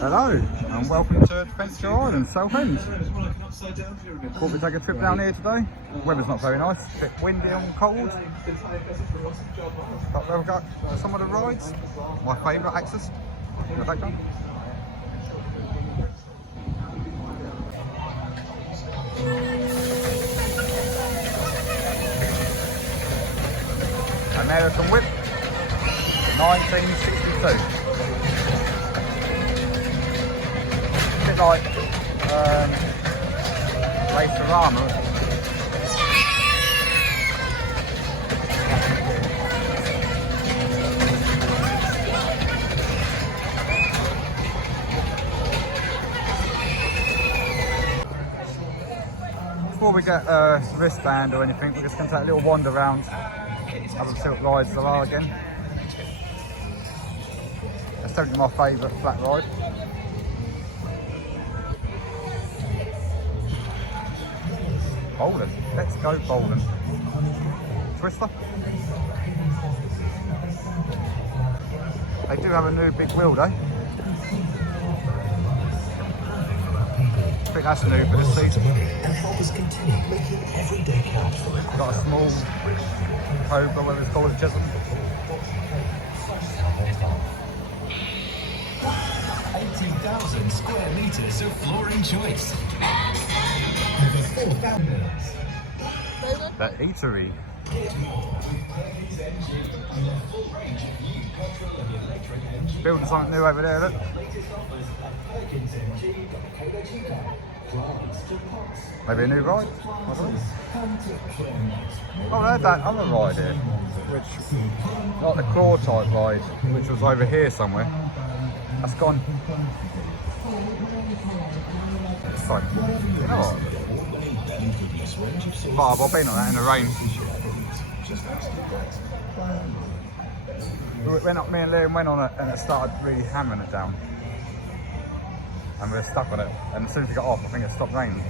Hello and welcome to Adventure Island, Southend. Thought we'd take a trip down here today. The weather's not very nice, a bit windy and cold. But we've got some of the rides. My favourite access. The back one. American Whip, 1962. Bit like Racerama. Before we get a wristband or anything, we're just going to take a little wander around, have a see what rides there are again. That's definitely my favourite flat ride. Bowling. Let's go bowling. Twister. They do have a new big wheel though. I think that's new for this season. Got a small cobra, whatever it's called, Chisholm. 18,000 square metres of flooring choice. Over 4,000. The eatery. Building something new over there, look. Maybe a new ride? I don't know. Oh, I had that other ride here, which, not the claw type ride, which was over here somewhere. That's gone. Sorry. You know what? Bob, I've been on that in the rain. Me and Liam went on it and it started really hammering it down. And we were stuck on it. And as soon as we got off, I think it stopped raining.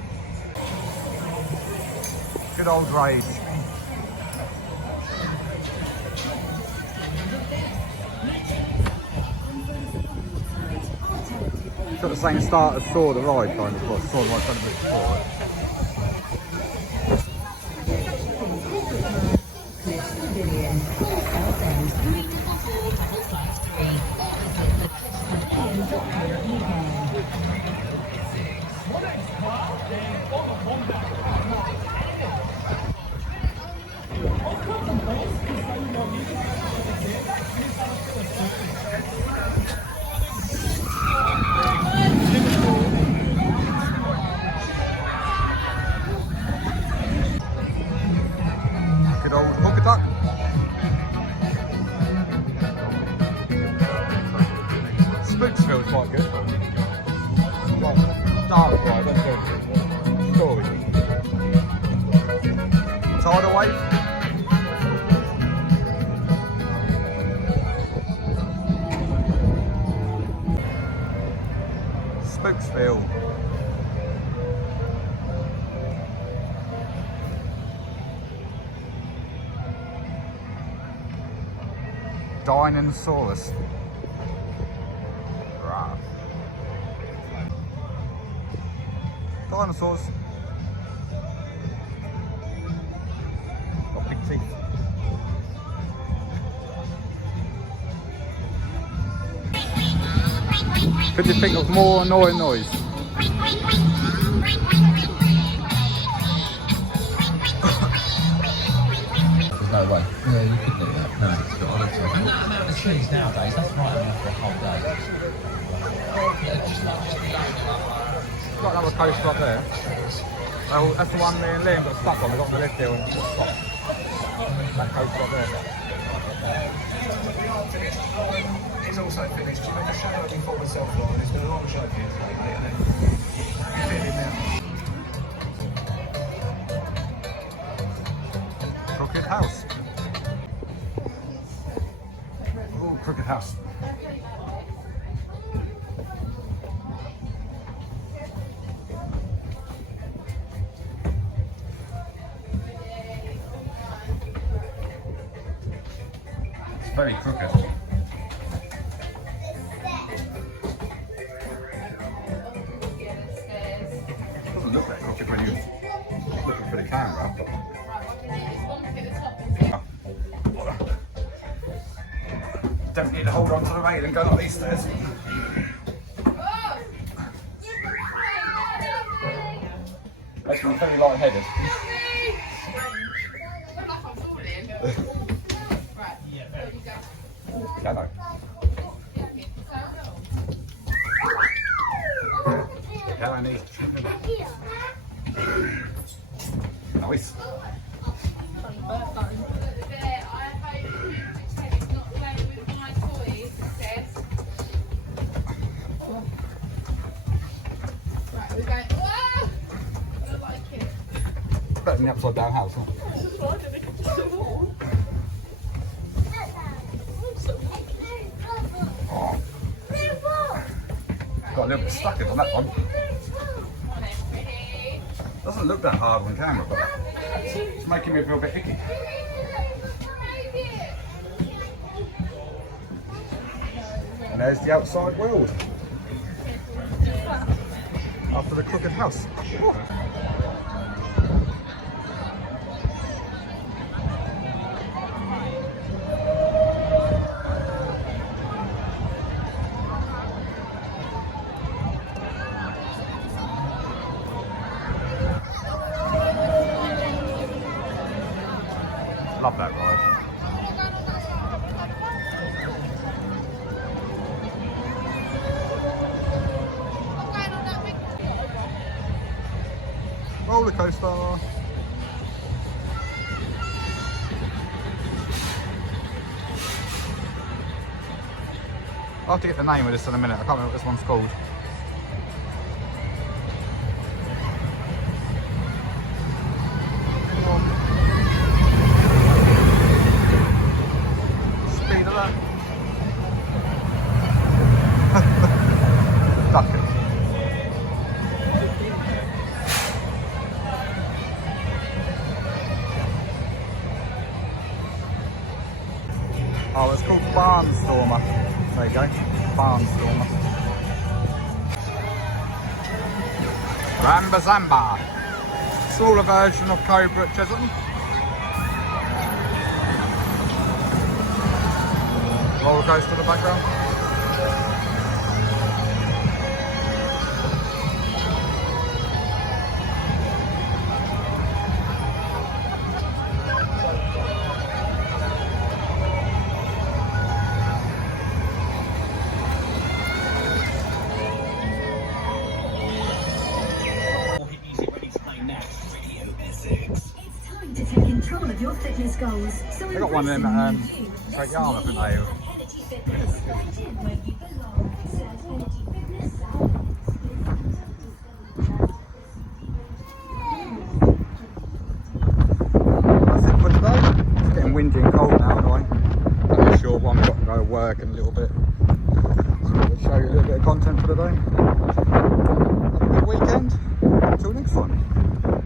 Good old rage. It's got the same start as Saw the Ride kind of. Well, Saw the Ride kind of before. Good old hooker duck. Spooksville's quite good. Like, dark ride, that's good. Story. Tidal wave. Spooksville. Dinosaurus. Rah. Dinosaurs. Got big teeth. Could you think of more annoying noise? No way. Yeah, you couldn't do that. No, it's got honestly. And that amount of trees nowadays, that's right enough for a whole day. Got another coaster up there. Well, that's the one me and Liam got stuck on. We got on the lift hill and got stopped. That coaster up there. It's also finished. You made a show before myself, Lauren. It's been a long show for you today, Crooked House. Oh, Crooked House. It's very crooked. Don't need to hold on to the rail and go up these stairs. Makes me very light-headed. Hello. Hello, knees. Nice. Better than the upside down house, huh? Oh. Got a little bit stuck on that one. Doesn't look that hard on camera, but it's making me feel a bit icky. And there's the outside world. After the crooked house. Oh. Love that ride. Roller coaster. I'll have to get the name of this in a minute. I can't remember what this one's called. Speed of that. Duck it. Oh, it's called Barnstormer. There you go, Barnstormer. Rambazamba. Smaller version of Cobra at Chisholm. Roller coaster in the background. To take control of your fitness goals. So They got one of them at Great Yarmouth, haven't they? That's it for today. It's getting windy and cold now anyway. Only a short one, we've got to go to work in a little bit. So we'll show you a little bit of content for the day. Have a good weekend. Until next time.